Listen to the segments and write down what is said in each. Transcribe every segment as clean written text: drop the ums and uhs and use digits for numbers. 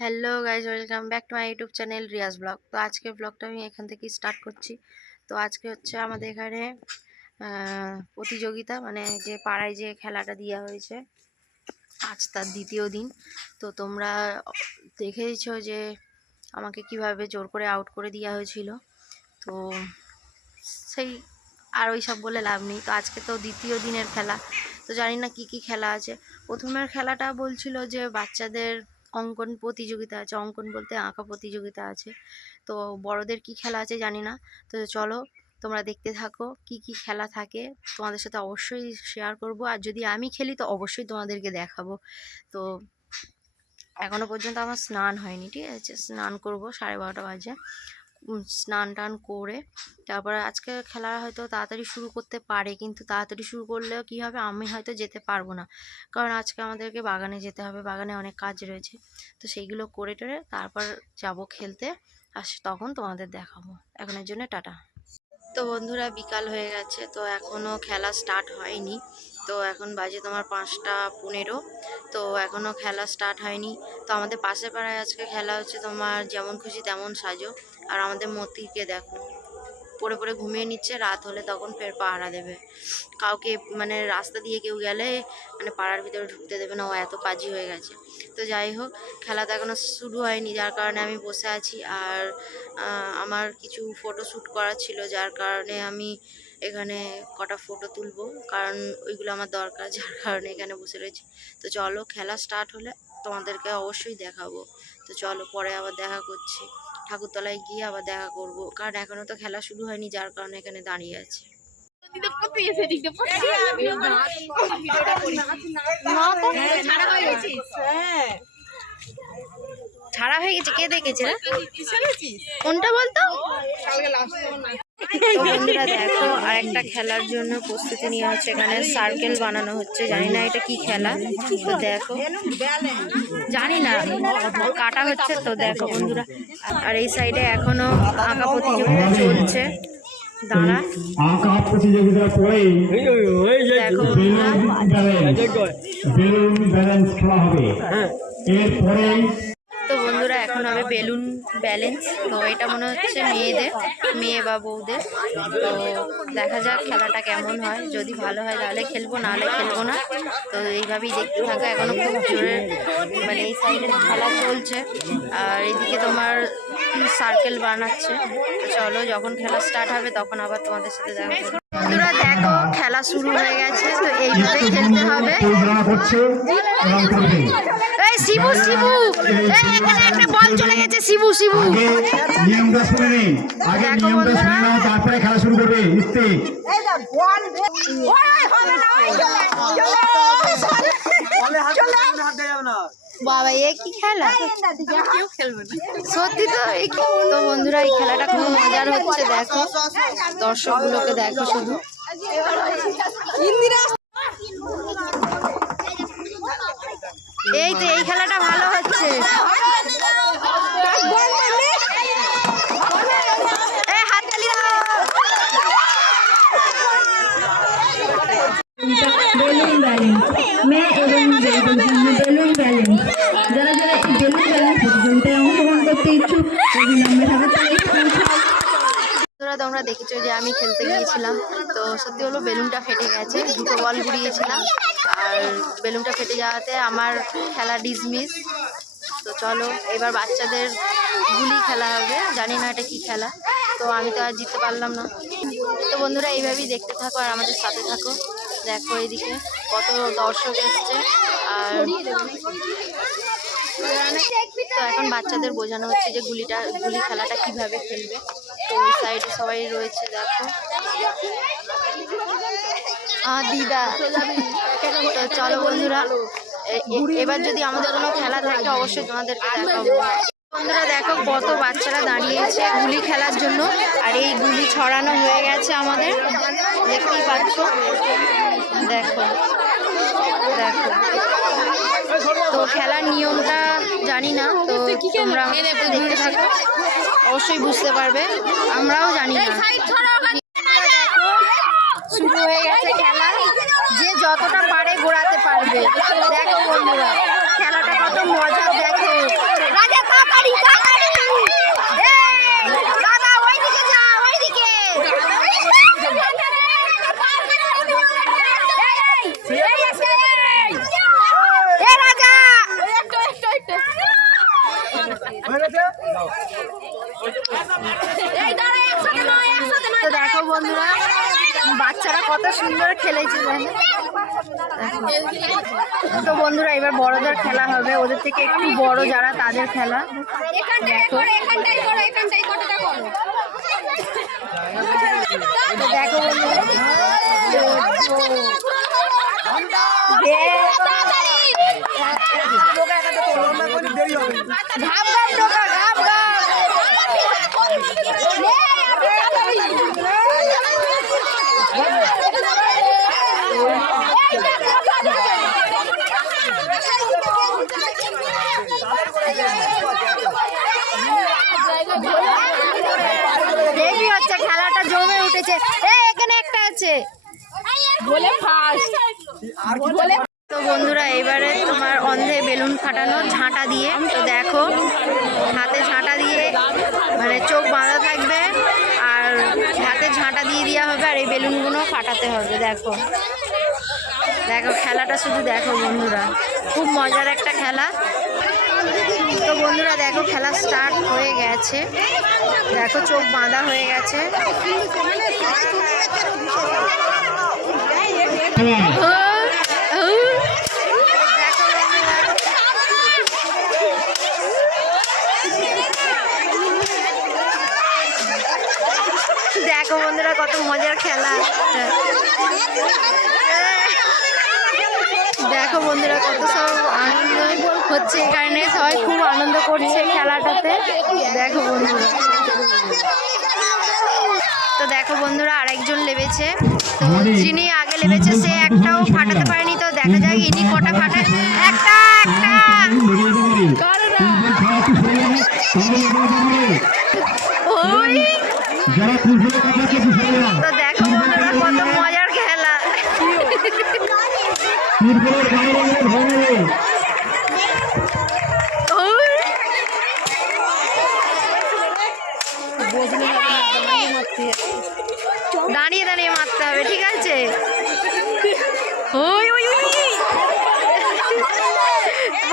Hello guys, welcome back to my YouTube channel Riyaz blog. তো আজকের ব্লগটা আমি এখান থেকেই স্টার্ট করছি। তো আজকে হচ্ছে আমাদের এখানে প্রতিযোগিতা, মানে যে পাড়ায় যে খেলাটা দেওয়া হয়েছে, আজ তার দ্বিতীয় দিন। তো তোমরা দেখেইছো যে আমাকে কিভাবে জোর করে আউট করে দেওয়া হয়েছিল। তো সেই আর ওই সব বলে লাভ নেই। তো আজকে তো দ্বিতীয় দিনের খেলা, তো জানি না কি কি খেলা আছে। প্রথমের খেলাটা বলছিল যে বাচ্চাদের অঙ্কন প্রতিযোগিতা আছে, অঙ্কন বলতে আঁকা প্রতিযোগিতা আছে। তো বড়দের কি খেলা আছে জানি না। তো চলো তোমরা দেখতে থাকো কি কি খেলা থাকে, তোমাদের সাথে অবশ্যই শেয়ার করব। আর যদি আমি খেলি তো অবশ্যই তোমাদেরকে দেখাবো। তো এখনো পর্যন্ত আমার স্নান হয়নি, ঠিক আছে, স্নান করব 12:30 বাজে। স্নান টান করে তারপরে আজকে খেলা হয়তো তাড়াতাড়ি শুরু করতে পারে, কিন্তু তাড়াতাড়ি শুরু করলেও কি হবে, আমি হয়তো যেতে পারবো না, কারণ আজকে আমাদেরকে বাগানে যেতে হবে, বাগানে অনেক কাজ রয়েছে। তো সেইগুলো করে টোরে তারপর যাব খেলতে, আর তখন তোমাদের দেখাবো। এখনের জন্য টাটা। তো বন্ধুরা, বিকাল হয়ে গেছে, তো এখনও খেলা স্টার্ট হয়নি। তো এখন বাজে তোমার 5টা 15। তো এখনও খেলা স্টার্ট হয়নি। তো আমাদের পাশে পাড়ায় আজকে খেলা হচ্ছে তোমার যেমন খুশি তেমন সাজো। আর আমাদের মতিকে দেখো পড়ে পড়ে ঘুমিয়ে নিচ্ছে, রাত হলে তখন ফের পাহারা দেবে। কাউকে মানে রাস্তা দিয়ে কেউ গেলে মানে পাড়ার ভিতরে ঢুকতে দেবে না, ও এত পাজি হয়ে গেছে। তো যাই হোক, খেলা তো এখনও শুরু হয়নি, যার কারণে আমি বসে আছি। আর আমার কিছু ফটো শ্যুট করা ছিল, যার কারণে আমি এখানে কটা ফটো তুলবো, কারণ ওইগুলো আমার দরকার, যার কারণে এখানে বসে রয়েছি। তো চলো, খেলা স্টার্ট হলে তোমাদেরকে অবশ্যই দেখাবো। তো চলো, পরে আবার দেখা করছি, ঠাকুরতলায় গিয়ে আবার দেখা করব, কারণ এখনও তো খেলা শুরু হয়নি, যার কারণে এখানে দাঁড়িয়ে আছি। ছাড়া হয়ে গেছে, কে দেখেছে না? কোনটা বলতো? তো বন্ধুরা দেখো, আরেকটা খেলার জন্য প্রস্তুতি নেওয়া হচ্ছে। এখানে সার্কেল বানানো হচ্ছে, জানি না এটা কি খেলা। তো দেখো, জানি না, কাটা হচ্ছে। তো দেখো বন্ধুরা, আর এই সাইডে এখনো আঁকা প্রতিযোগিতা চলছে। দাঁড়া, আঁকা প্রতিযোগিতার পরেই দেখো বেলুন ব্যালেন্স খেলা হবে। এরপরেই তো বন্ধুরা, এখন হবে বেলুন ব্যালেন্স। তো এটা মনে হচ্ছে মেয়েদের, মেয়ে বা বউদের। তো দেখা যাক খেলাটা কেমন হয়, যদি ভালো হয় তাহলে খেলবো, নাহলে খেলবো না। তো এইভাবেই দেখতে থাকা, এখনো খুব জোরে মানে এই সাইডে খেলা চলছে, আর এইদিকে তোমার সার্কেল বানাচ্ছে। চলো, যখন খেলা স্টার্ট হবে তখন আবার তোমাদের সাথে দেখা করবো। বন্ধুরা দেখো, খেলা শুরু হয়ে গেছে। তো এইভাবে খেলতে হবে। পরিচালনা করছে এবং করবে। এই শিবু, শিবু, এই এখানে একটা বল চলে গেছে। শিবু, শিবু, আগে নিয়মটা শুনে নিন, আগে দেখো নিয়মটা বন্ধুরা, শুনে নাও, তারপরে খেলা শুরু করবে। নিশ্চিত বাবা, এ কি খেলা! সত্যি তো, তো বন্ধুরা, এই খেলাটা খুব মজার হচ্ছে। দেখো দর্শকগুলোকে দেখো শুধু। এই তো, এই খেলাটা ভালো হচ্ছে। এই হাততালি দাও। বেলুন ব্যালেন্স মেয়ে এবং বেলুন ব্যালেন্স যারা যারা এই বেলুন ব্যালেন্স প্রতিযোগিতায় অংশগ্রহণ করতে ইচ্ছুক অবিলম্বে তোমরা দেখেছো যে আমি খেলতে গিয়েছিলাম, তো সত্যি হলো বেলুনটা ফেটে গেছে। দুটো বল ঘুরিয়েছিলাম, আর বেলুনটা ফেটে যাওয়াতে আমার খেলা ডিসমিস। তো চলো, এবার বাচ্চাদের গুলি খেলা হবে, জানি না এটা কি খেলা। তো আমি তো আর জিততে পারলাম না। তো বন্ধুরা, এইভাবেই দেখতে থাকো আর আমাদের সাথে থাকো। দেখো এইদিকে কত দর্শক এসছে। আর তো এখন বাচ্চাদের বোঝানো হচ্ছে যে গুলি খেলাটা কিভাবে খেলবে। তো ওই সাইডে সবাই রয়েছে, দেখো দিদা। তো চলো বন্ধুরা, এবার যদি আমাদের কোনো খেলা থাকে অবশ্যই তোমাদেরকে দেখাবো। বন্ধুরা দেখো, কত বাচ্চারা দাঁড়িয়েছে গুলি খেলার জন্য, আর এই গুলি ছড়ানো হয়ে গেছে আমাদের, দেখতেই পাচ্ছ। দেখো দেখো, তো খেলার নিয়মটা জানি না, তো তোমরা দেখতে থাকো, অবশ্যই বুঝতে পারবে, আমরাও জানি না। শুরু হয়ে গেছে খেলা, যে যতটা পারে ঘোরাতে পারবে। দেখো বন্ধুরা, খেলাটা কত মজার। দেখো তো দেখো বন্ধুরা বাচ্চারা কত সুন্দর খেলেছে দেখো। তো বন্ধুরা এবার বড়দের খেলা হবে, ওদের থেকে একটু বড় যারা তাদের খেলা দেখো। তো দেখো বন্ধুরা ঘাপ ঘাপ ঢোকা ঘাপ ঘাপ। দেখি হচ্ছে খেলাটা জমে উঠেছে। এখানে একটা আছে বলে ফার্স্ট বলে। তো বন্ধুরা এবারে তোমার অন্ধে বেলুন ফাটানো ঝাঁটা দিয়ে। তো দেখো হাতে ঝাঁটা দিয়ে মানে চোখ বাঁধা থাকবে আর হাতে ঝাঁটা দিয়ে দেওয়া হবে আর এই বেলুনগুলো ফাটাতে হবে। দেখো দেখো খেলাটা শুধু দেখো বন্ধুরা, খুব মজার একটা খেলা। তো বন্ধুরা দেখো খেলা স্টার্ট হয়ে গেছে, দেখো চোখ বাঁধা হয়ে গেছে। দেখো বন্ধুরা কত মজার খেলা। দেখো বন্ধুরা কত সব আনন্দ হচ্ছে এখানে, সবাই খুব আনন্দ করছে খেলাটাতে। দেখো বন্ধুরা তো দেখো বন্ধুরা আরেকজন লেবেছে, তো যিনি আগে লেবেছে সে একটাও ফাটাতে পারেনি। তো দেখা যায় ইনি কটা ফাটায়, একটা একটা। ওই তো দেখো বন্ধুরা কত মজার খেলা। দাঁড়িয়ে দাঁড়িয়ে মারতে হবে, ঠিক আছে? ওই ওই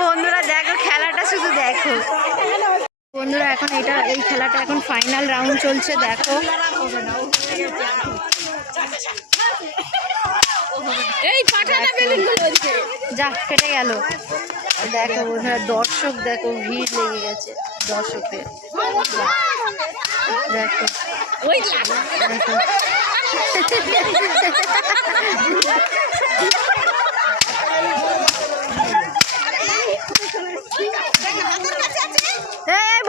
বন্ধুরা দেখো খেলাটা শুধু দেখো বন্ধুরা। এখন এই খেলাটা এখন ফাইনাল রাউন্ড চলছে। দেখো যা কেটে গেল। দেখো বন্ধুরা দর্শক দেখো ভিড় লেগে গেছে দর্শকের। দেখো দেখো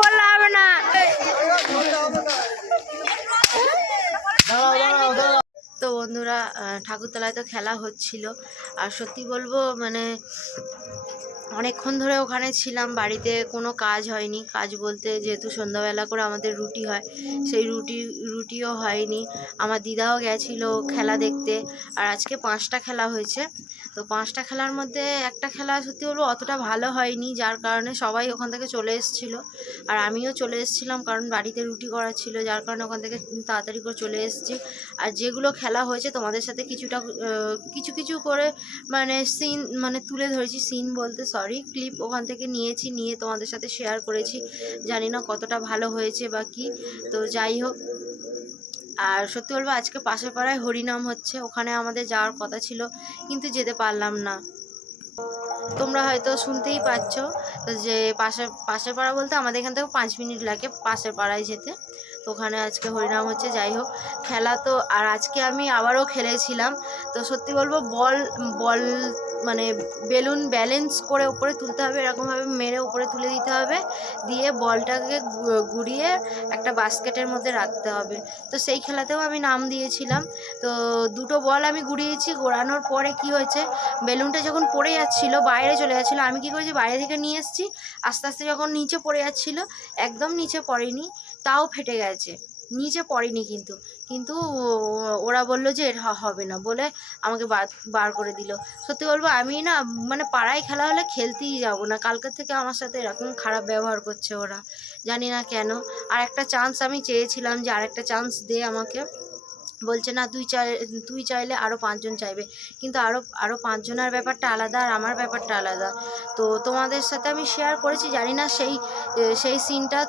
বললে হবে না। তো বন্ধুরা ঠাকুরতলায় তো খেলা হচ্ছিল, আর সত্যি বলবো মানে অনেকক্ষণ ধরে ওখানে ছিলাম, বাড়িতে কোনো কাজ হয়নি। কাজ বলতে যেহেতু সন্ধ্যাবেলা করে আমাদের রুটি হয়, সেই রুটিও হয়নি। আমার দিদাও গেছিলো খেলা দেখতে, আর আজকে 5টা খেলা হয়েছে। তো 5টা খেলার মধ্যে একটা খেলা সত্যি বলবো অতটা ভালো হয়নি, যার কারণে সবাই ওখান থেকে চলে এসেছিলো, আর আমিও চলে এসেছিলাম কারণ বাড়িতে রুটি করা ছিল, যার কারণে ওখান থেকে তাড়াতাড়ি করে চলে এসেছি। আর যেগুলো খেলা হয়েছে তোমাদের সাথে কিছু করে মানে সিন মানে তুলে ধরেছি, সিন বলতে সরি ক্লিপ ওখান থেকে নিয়ে তোমাদের সাথে শেয়ার করেছি। জানি না কতটা ভালো হয়েছে বা কি, তো যাই হোক। আর সত্যি বলবো আজকে পাশের পাড়ায় হরিনাম হচ্ছে, ওখানে আমাদের যাওয়ার কথা ছিল কিন্তু যেতে পারলাম না। তোমরা হয়তো শুনতেই পাচ্ছ যে পাশের পাড়া বলতে আমাদের এখান থেকে 5 মিনিট লাগে পাশের পাড়ায় যেতে। তো ওখানে আজকে হরিনাম হচ্ছে। যাই হোক খেলা তো, আর আজকে আমি আবারও খেলেছিলাম। তো সত্যি বলবো বল মানে বেলুন ব্যালেন্স করে উপরে তুলতে হবে, এরকমভাবে মেরে উপরে তুলে দিতে হবে, দিয়ে বলটাকে ঘুরিয়ে একটা বাস্কেটের মধ্যে রাখতে হবে। তো সেই খেলাতেও আমি নাম দিয়েছিলাম। তো 2টো বল আমি ঘুরিয়েছি, ঘোরানোর পরে কি হয়েছে, বেলুনটা যখন পড়ে যাচ্ছিলো বাইরে চলে যাচ্ছিলো, আমি কি করেছি বাইরে থেকে নিয়ে এসেছি, আস্তে আস্তে যখন নিচে পড়ে যাচ্ছিলো, একদম নিচে পড়েনি, তাও ফেটে গেছে, নিচে পড়েনি কিন্তু ওরা বললো যে এটা হবে না বলে আমাকে বার করে দিল। সত্যি বলবো আমি না মানে পাড়ায় খেলা হলে খেলতেই যাব না, কালকের থেকে আমার সাথে এরকম খারাপ ব্যবহার করছে ওরা, জানি না কেন। আর একটা চান্স আমি চেয়েছিলাম যে আরেকটা চান্স দে আমাকে, বলছে না তুই চাইলে আরও 5 জন চাইবে, কিন্তু আরও 5 জনের ব্যাপারটা আলাদা আর আমার ব্যাপারটা আলাদা। তো তোমাদের সাথে আমি শেয়ার করেছি, জানি না সেই সিনটা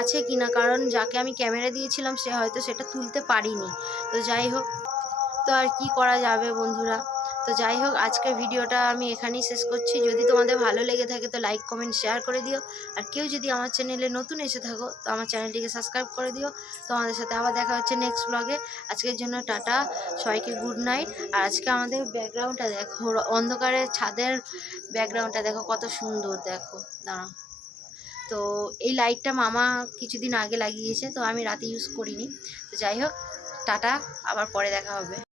আছে কি না, কারণ যাকে আমি ক্যামেরা দিয়েছিলাম সে হয়তো সেটা তুলতে পারিনি। তো যাই হোক, তো আর কি করা যাবে বন্ধুরা। তো যাই হোক, আজকের ভিডিওটা আমি এখানেই শেষ করছি। যদি তোমাদের ভালো লেগে থাকে তো লাইক কমেন্ট শেয়ার করে দিও, আর কেউ যদি আমার চ্যানেলে নতুন এসে থাকো তো আমার চ্যানেলটিকে সাবস্ক্রাইব করে দিও। তোমাদের সাথে আবার দেখা হচ্ছে নেক্সট ব্লগে। আজকের জন্য টাটা, সবাইকে গুড নাইট। আর আজকে আমাদের ব্যাকগ্রাউন্ডটা দেখো, অন্ধকারের ছাদের ব্যাকগ্রাউন্ডটা দেখো কত সুন্দর, দেখো দাঁড়াও। তো এই লাইটটা মামা কিছুদিন আগে লাগিয়েছে, তো আমি রাতে ইউজ করিনি। তো যাই হোক, টাটা, আবার পরে দেখা হবে।